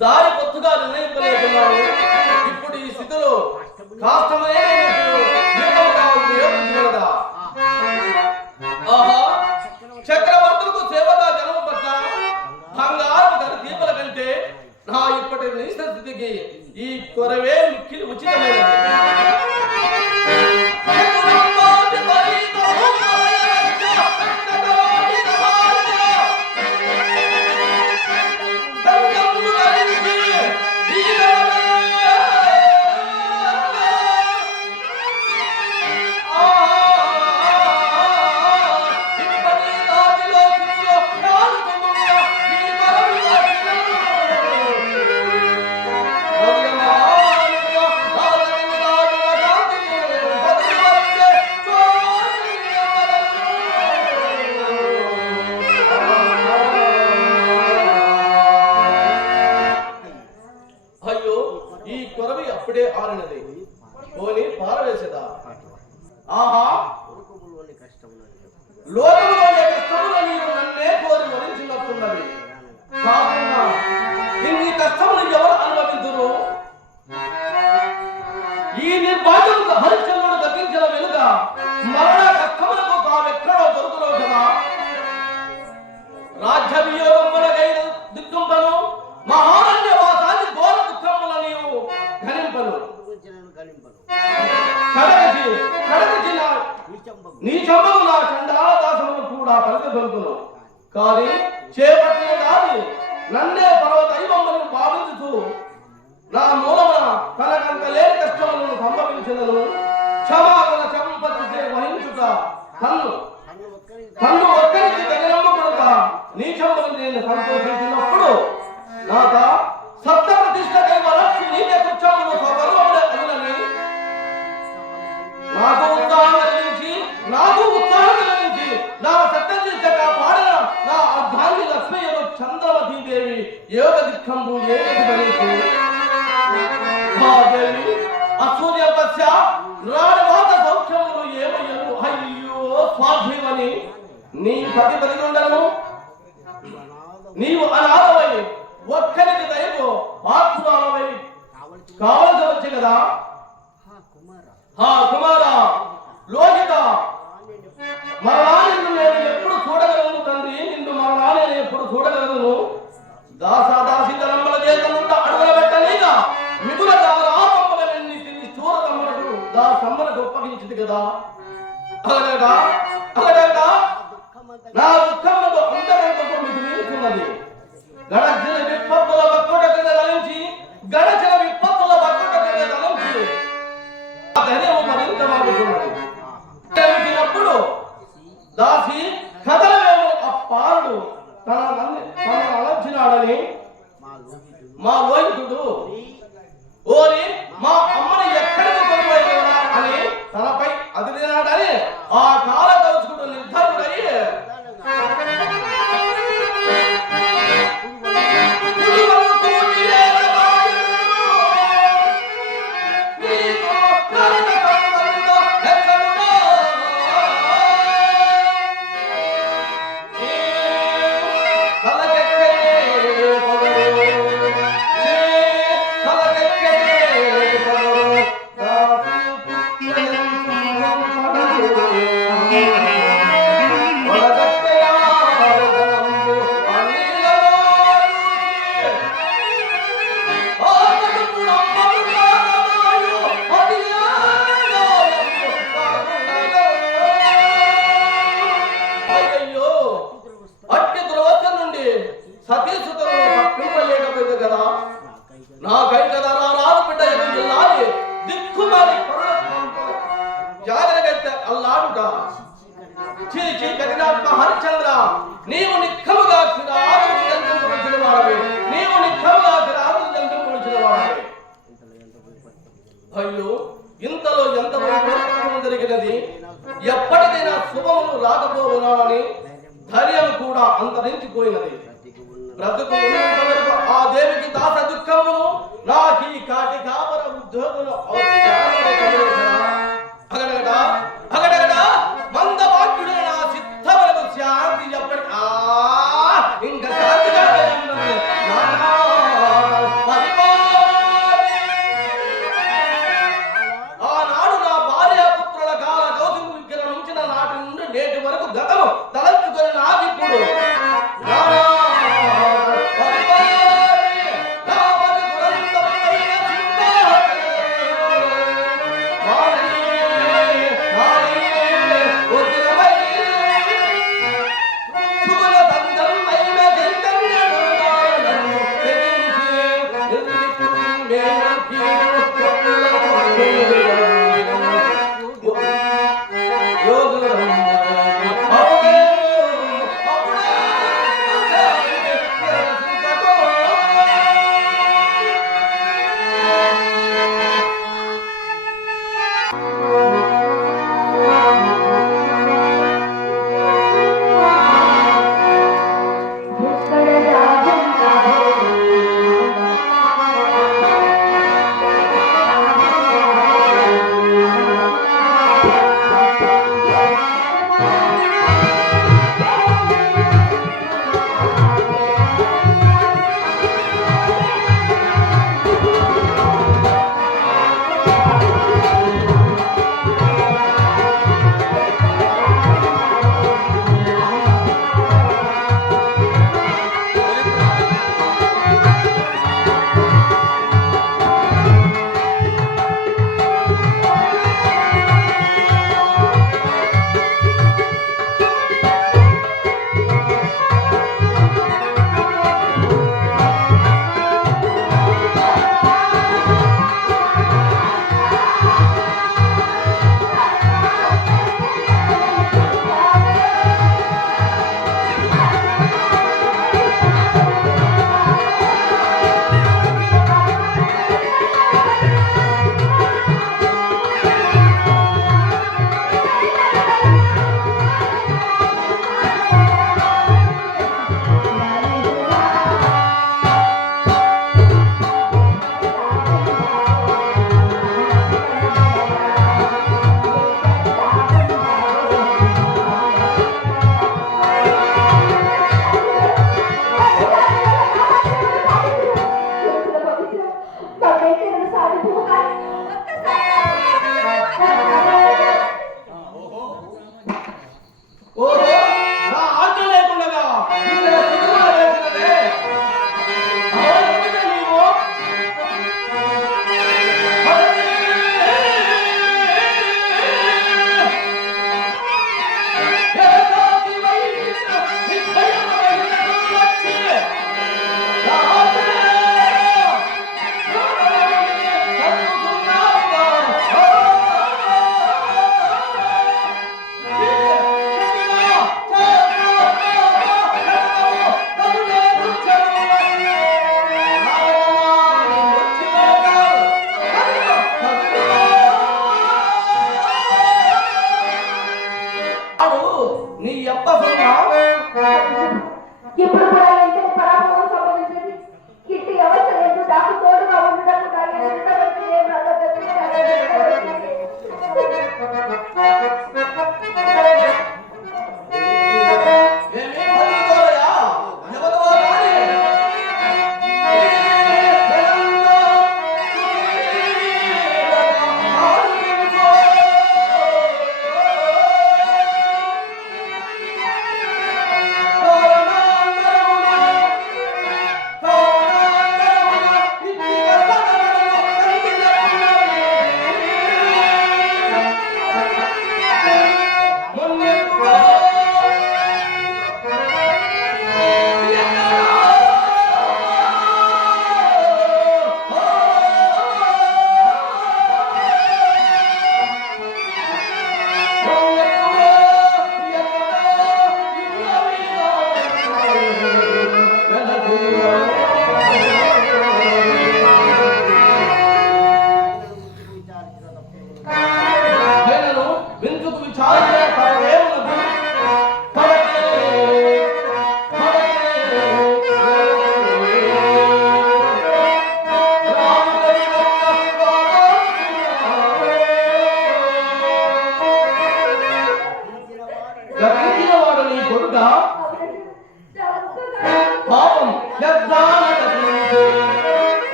దారి పొత్తుగా నిర్ణయింపలేకున్నావు ఇప్పుడు ఈ స్థితిలో కాస్త కడక కూడా కలిసి కానీ చేపట్టిన దాని నన్నే పర్వతైవమ్మను భావించుతూ నా మూలమున తనకంత కష్టములను సంభవించినను క్షమాపణ వహించుట తన్ను. తన్ను ఒక్కరికి తగినందు నీ చెంబను నేను సంతోషించినప్పుడు నాత ఏవ దుఃఖంబు ఏది బలికు బాదలి అసూర్య పశ్య రాణవాత సౌఖ్యములు ఏమయ్యను అయ్యో స్వాధ్యమని నీ పతి బతికి ఉండను నీవు అనాథమై ఒక్కరికి దయకు ఆత్మానమై కావలసి వచ్చి కదా? హా కుమార లోహిత మరణాన్ని నేను ఎప్పుడు చూడగలను తండ్రి? నిన్ను మరణాన్ని నేను ఎప్పుడు చూడగలను? దాసాదాసితనమ్మల దేశముంట అడుగుల పెట్టలేక మిగుల దారాపమ్మలన్నీ తిని చూరదమ్మలకు దాసమ్మలకు ఒప్పగించింది కదా? అలగనగా అలగనగా నా దుఃఖములకు అంతరంగం మిగిలి ఉన్నది గడ చేస్తాడని మా వైద్యుడు ఓరి మా అమ్మని ఎక్కడికి కొనుగోలు అని తనపై అదిలినాడని ఆ కాలం de la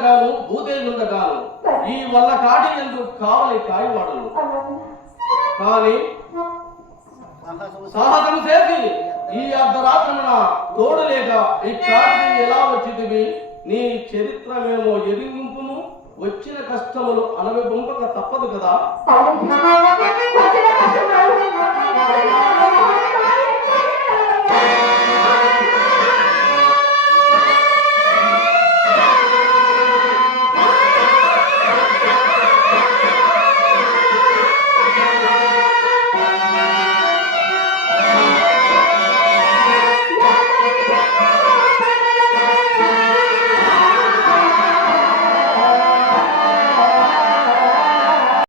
గాను భూదేవింద గాను ఈ వల్ల కాటి ఎందుకు కావాలి కాయ వాడలు కానీ సాహసం చేసి ఈ అర్ధరాత్రమున తోడు లేక ఈ కాటి ఎలా వచ్చింది నీ చరిత్ర మేము ఎదిగింపును వచ్చిన కష్టములు అనవి బొంపక తప్పదు కదా?